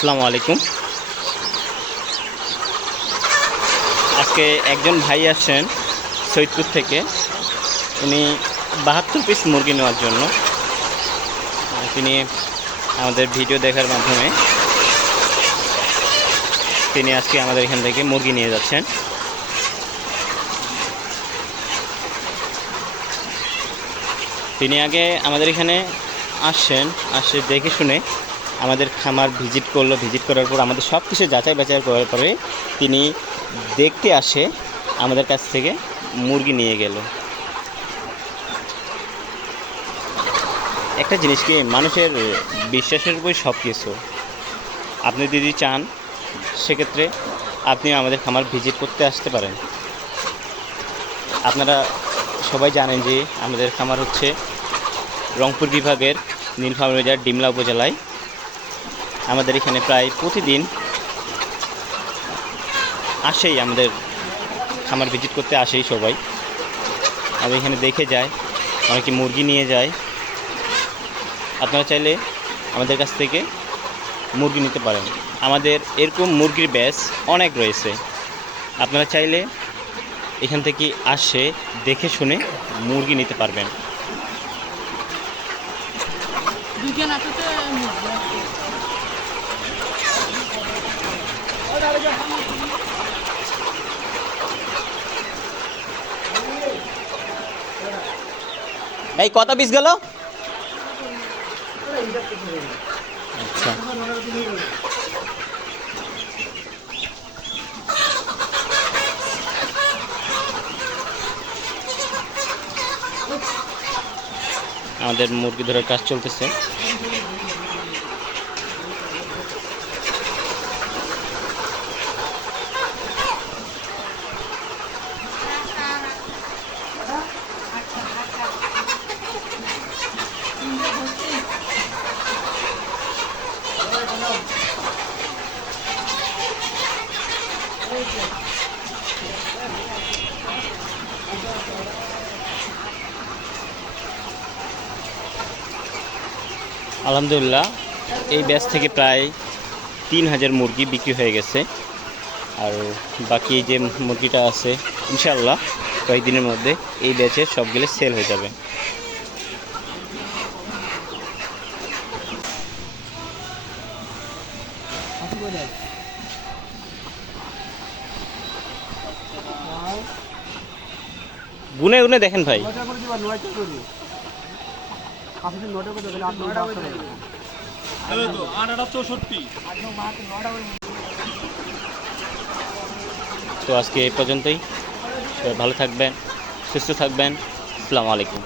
আসসালামু আলাইকুম। আজকে একজন ভাই আসছেন সৈয়দপুর থেকে। উনি বাহাত্তর পিস মুরগি নেওয়ার জন্য। তিনি আমাদের ভিডিও দেখার মাধ্যমে তিনি আজকে আমাদের এখান থেকে মুরগি নিয়ে যাচ্ছেন। তিনি আগে আমাদের এখানে আসছেন, আসে দেখে শুনে আমাদের খামার ভিজিট করল, ভিজিট করার পর আমাদের সব কিছু যাচাই বাছাই করার পরে তিনি দেখতে আসে আমাদের কাছ থেকে মুরগি নিয়ে গেল। একটা জিনিস কি, মানুষের বিশ্বাসের উপর সব কিছু আপনি যদি চান, সেক্ষেত্রে আপনি আমাদের খামার ভিজিট করতে আসতে পারেন। আপনারা সবাই জানেন যে আমাদের খামার হচ্ছে রংপুর বিভাগের নীলফামারী বাজার, ডিমলা উপজেলায়। আমাদের এখানে প্রায় প্রতিদিন আসেই আমাদের খামার ভিজিট করতে আসেই সবাই। আর এখানে দেখে যায়, অনেকে মুরগি নিয়ে যায়। আপনারা চাইলে আমাদের কাছ থেকে মুরগি নিতে পারেন। আমাদের এরকম মুরগির ব্যাস অনেক রয়েছে। আপনারা চাইলে এখান থেকে আসে, দেখে শুনে মুরগি নিতে পারবেন। এই কত পিস গেল? আচ্ছা। আমাদের মুরগি ধরার কাজ চলতেছে। আলহামদুলিল্লাহ, এই ব্যাচ থেকে প্রায় তিন হাজার মুরগি বিক্রি হয়ে গেছে। আর বাকি যে মুরগিটা আছে ইনশাল্লাহ কয়েকদিনের মধ্যে এই ব্যাচের সবগুলো সেল হয়ে যাবে। গুনে গুনে দেখেন ভাই। করে আপনি করে তো আজকে এই পর্যন্তই। ভালো থাকবেন সুস্থ থাকবেন। আসসালামু আলাইকুম।